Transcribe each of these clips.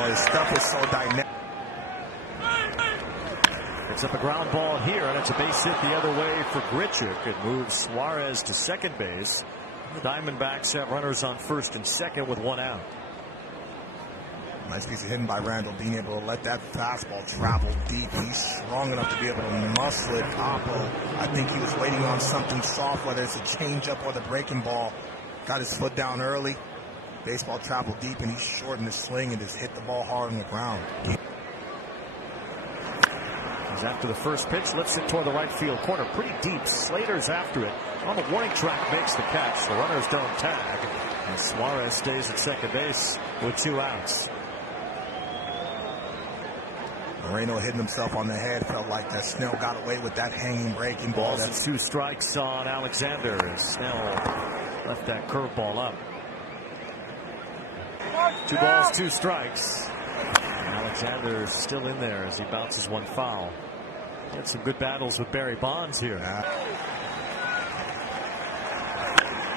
Well, his stuff is so dynamic. It's up a ground ball here, and it's a base hit the other way for Grichuk. It moves Suarez to second base. The Diamondbacks have runners on first and second with one out. Nice piece of hitting by Randall, being able to let that fastball travel deep. He's strong enough to be able to muscle it. I think he was waiting on something soft, whether it's a changeup or the breaking ball. Got his foot down early. Baseball traveled deep, and he shortened his swing and just hit the ball hard on the ground. He's after the first pitch, lifts it toward the right field corner, pretty deep. Slater's after it. On the warning track, makes the catch. The runners don't tag, and Suarez stays at second base with two outs. Moreno hitting himself on the head. Felt like that Snell got away with that hanging breaking ball. Balls and 2 strikes on Alexander as Snell left that curveball up. 2 balls, 2 strikes. Alexander is still in there as he bounces one foul. He had some good battles with Barry Bonds here.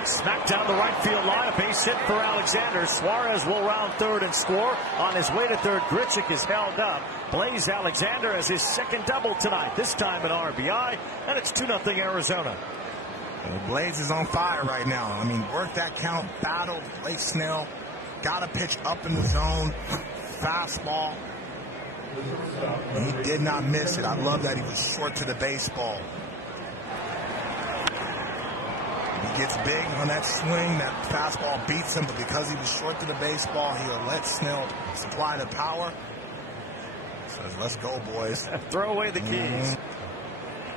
Smacked down the right field line, a base hit for Alexander. Suarez will round third and score. On his way to third, Grichuk is held up. Blaze Alexander has his second double tonight, this time an RBI, and it's 2-0 Arizona. Blaze is on fire right now. I mean, work that count, battle, play Snell, got a pitch up in the zone, fastball. He did not miss it. I love that he was short to the baseball. He gets big on that swing. That fastball beats him, but because he was short to the baseball, he'll let Snell supply the power. Says, let's go, boys. Throw away the keys.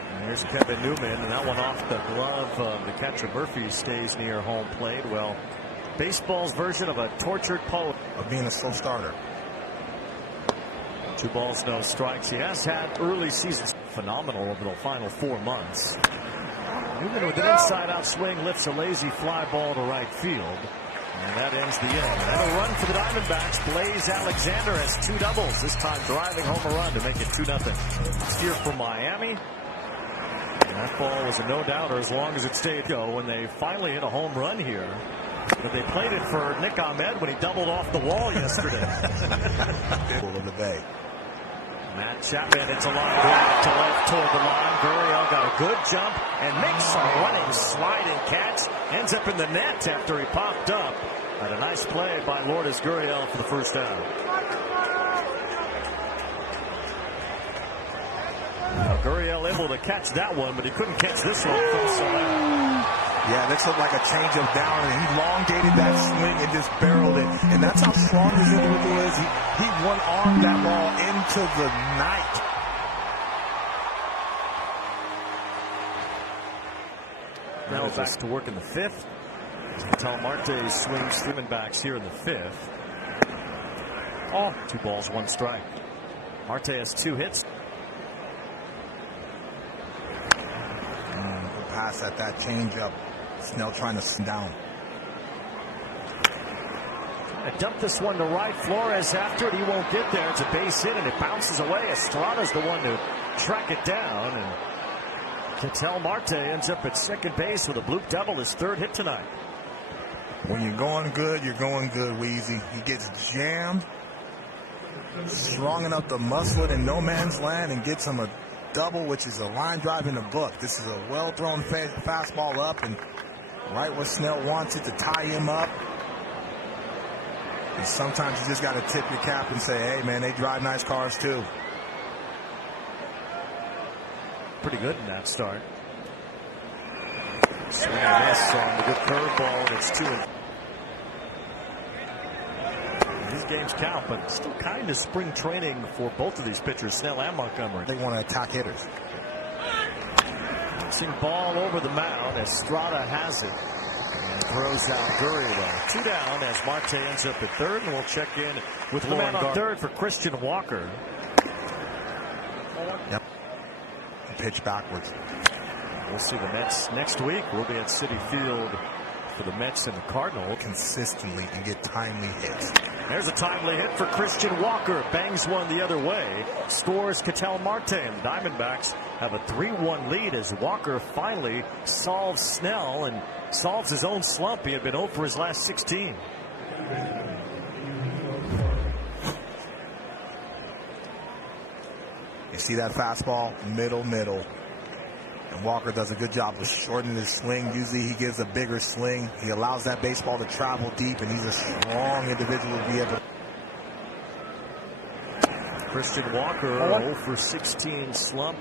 And here's Kevin Newman, and that one off the glove of the catcher. Murphy stays near home plate. Well, baseball's version of a tortured poet. Of being a slow starter. 2 balls, no strikes. He has had early seasons phenomenal over the final 4 months. Newman with an inside-out swing lifts a lazy fly ball to right field. And that ends the inning. And a run for the Diamondbacks. Blaze Alexander has 2 doubles, this time driving home a run to make it 2-0. It's here from Miami. And that ball was a no-doubter as long as it stayed go when they finally hit a home run here. But they played it for Nick Ahmed when he doubled off the wall yesterday. Of the Bay. Matt Chapman, it's a line drive to left toward the line. Gurriel got a good jump and makes a running sliding catch. Ends up in the net after he popped up. Had a nice play by Lourdes Gurriel for the first down. Now Gurriel able to catch that one, but he couldn't catch this one from Soler. Yeah, this looked like a change of down, and he elongated that swing and just barreled it. And that's how strong this individual is. He one-armed that ball into the night. Now back to work in the 5th. Ketel Marte swings Diamondbacks here in the 5th. Oh, 2 balls, 1 strike. Marte has 2 hits. Good pass at that changeup. Snell trying to sit down. Dump this one to right. Flores after it. He won't get there. It's a base hit and it bounces away. Estrada's the one to track it down. And Ketel Marte ends up at second base with a bloop double, his 3rd hit tonight. When you're going good, Weezy. He gets jammed. Strong enough to muscle it in no man's land and gets him a double, which is a line drive in the book. This is a well-thrown fastball up and right where Snell wants it to tie him up. And sometimes you just got to tip your cap and say, hey, man, they drive nice cars, too. Pretty good in that start. Swing and miss on the good curveball, and it's 2-2. These games count, but still kind of spring training for both of these pitchers, Snell and Montgomery. They want to attack hitters. Bouncing ball over the mound. Estrada has it and throws out Gurriel. 2 down as Marte ends up at 3rd, and we'll check in with the man on 3rd for Christian Walker. Yep. Pitch backwards. We'll see the Mets next week. We'll be at Citi Field for the Mets and the Cardinals. Consistently and get timely hits. There's a timely hit for Christian Walker. Bangs one the other way. Scores Ketel Marte. And Diamondbacks have a 3-1 lead as Walker finally solves Snell and solves his own slump. He had been 0 for his last 16. You see that fastball? Middle. And Walker does a good job of shortening his swing. Usually he gives a bigger swing. He allows that baseball to travel deep, and he's a strong individual to be able to. Christian Walker, 0 for 16 slump.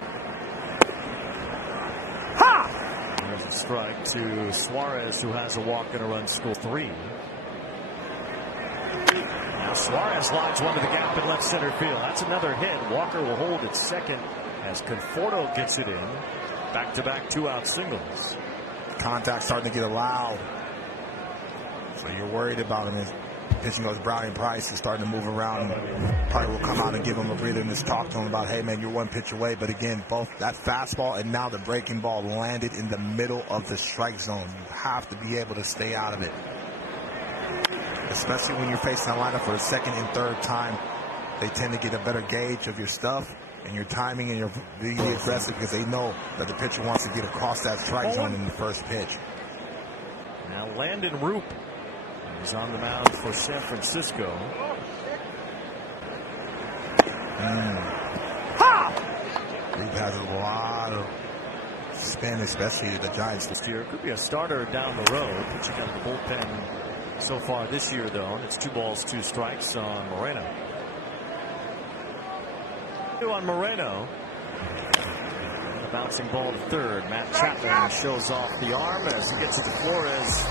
Ha! There's a strike to Suarez, who has a walk and a run score 3. Now Suarez lines one to the gap in left center field. That's another hit. Walker will hold at second as Conforto gets it in. Back-to-back 2-out singles. Contact starting to get allowed. So you're worried about him. Pitching goes Browning Price is starting to move around. Probably will come out and give him a breather and just talk to him about, hey man, you're one pitch away. But again, both that fastball and now the breaking ball landed in the middle of the strike zone. You have to be able to stay out of it. Especially when you're facing a lineup for the second and third time. They tend to get a better gauge of your stuff and your timing, and you're being aggressive because they know that the pitcher wants to get across that strike zone in the first pitch. Now Landon Roop is on the mound for San Francisco. Roop has a lot of spin, especially the Giants this year. Could be a starter down the road. Pitching out of the bullpen so far this year, though. And it's 2 balls, 2 strikes on Moreno. On Moreno. A bouncing ball to third. Matt Chapman shows off the arm as he gets it to Flores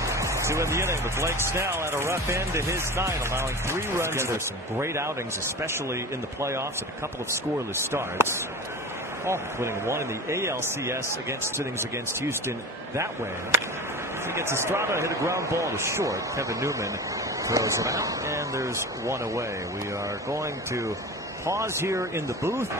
to end the inning. But Blake Snell had a rough end to his night, allowing 3 runs. There's some great outings, especially in the playoffs, and a couple of scoreless starts, including one in the ALCS against innings against Houston that way. He gets Estrada, hit a ground ball to short. Kevin Newman throws it out, and there's 1 away. We are going to pause here in the booth.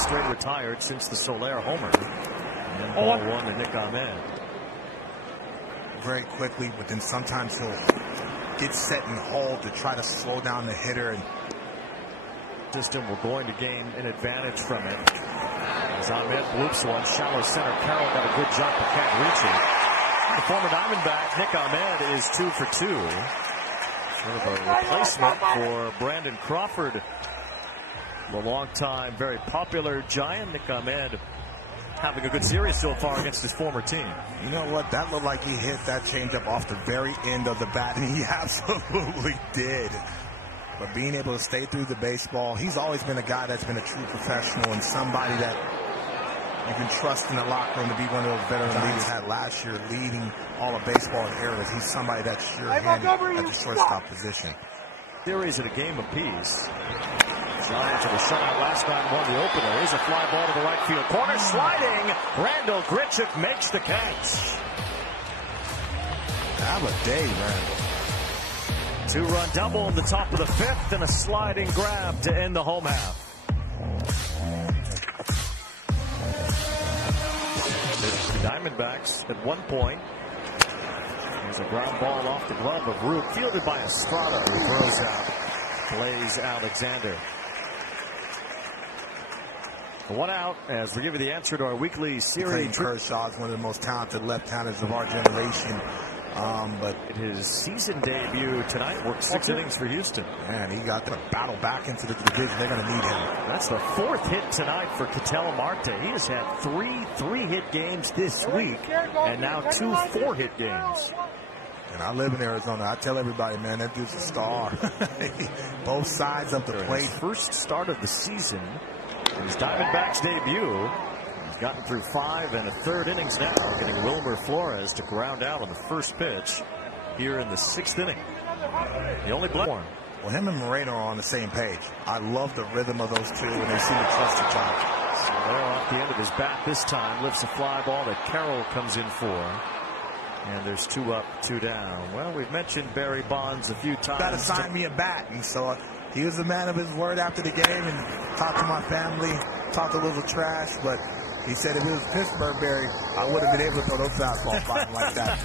Straight retired since the Soler homer. And then ball 1 to Nick Ahmed. Very quickly, but then sometimes he'll get set and hold to try to slow down the hitter. And system, we're going to gain an advantage from it. As Ahmed bloops one, shallow center. Carroll got a good jump but can't reach it. The former Diamondback, Nick Ahmed, is 2 for 2. Sort of a replacement for Brandon Crawford. The longtime, very popular Giant. Nick Ahmed having a good series so far against his former team. You know what? That looked like he hit that changeup off the very end of the bat, and he absolutely did. But being able to stay through the baseball, he's always been a guy that's been a true professional and somebody that you can trust in the locker room to be one of those veteran leaders. Had last year leading all of baseball in errors. He's somebody that's sure-handed at the shortstop position. Series at a game apiece. Giants with a shutout last night, won the opener. Here's a fly ball to the right field corner, sliding. Randall Grichuk makes the catch. Have a day, Randall. 2-run double at the top of the 5th and a sliding grab to end the home half. The Diamondbacks at 1 point. There's a ground ball off the glove of Roop, fielded by Estrada, who throws out Blaze Alexander. 1 out as we give you the answer to our weekly series. Kershaw is one of the most talented left-handers of our generation. But his season debut tonight worked 6 innings for Houston. Man, he got to battle back into the division. They're going to need him. That's the 4th hit tonight for Ketel Marte. He has had 3 3-hit games this week and now 2 4-hit games. And I live in Arizona. I tell everybody, man, that dude's a star. Both sides of the plate. His first start of the season, his Diamondbacks debut. He's gotten through 5 1/3 innings now, getting Wilmer Flores to ground out on the first pitch here in the 6th inning. The only black one. Well, him and Moreno are on the same page. I love the rhythm of those two, and they seem to trust each other. So they're off the end of his bat this time. Lifts a fly ball that Carroll comes in for. And there's 2 up, 2 down. Well, we've mentioned Barry Bonds a few times. Got to sign me a bat. And so He was a man of his word after the game and talked to my family, talked a little trash, but he said if it was Pittsburgh, Barry, I would have been able to throw those fastballs by him like that.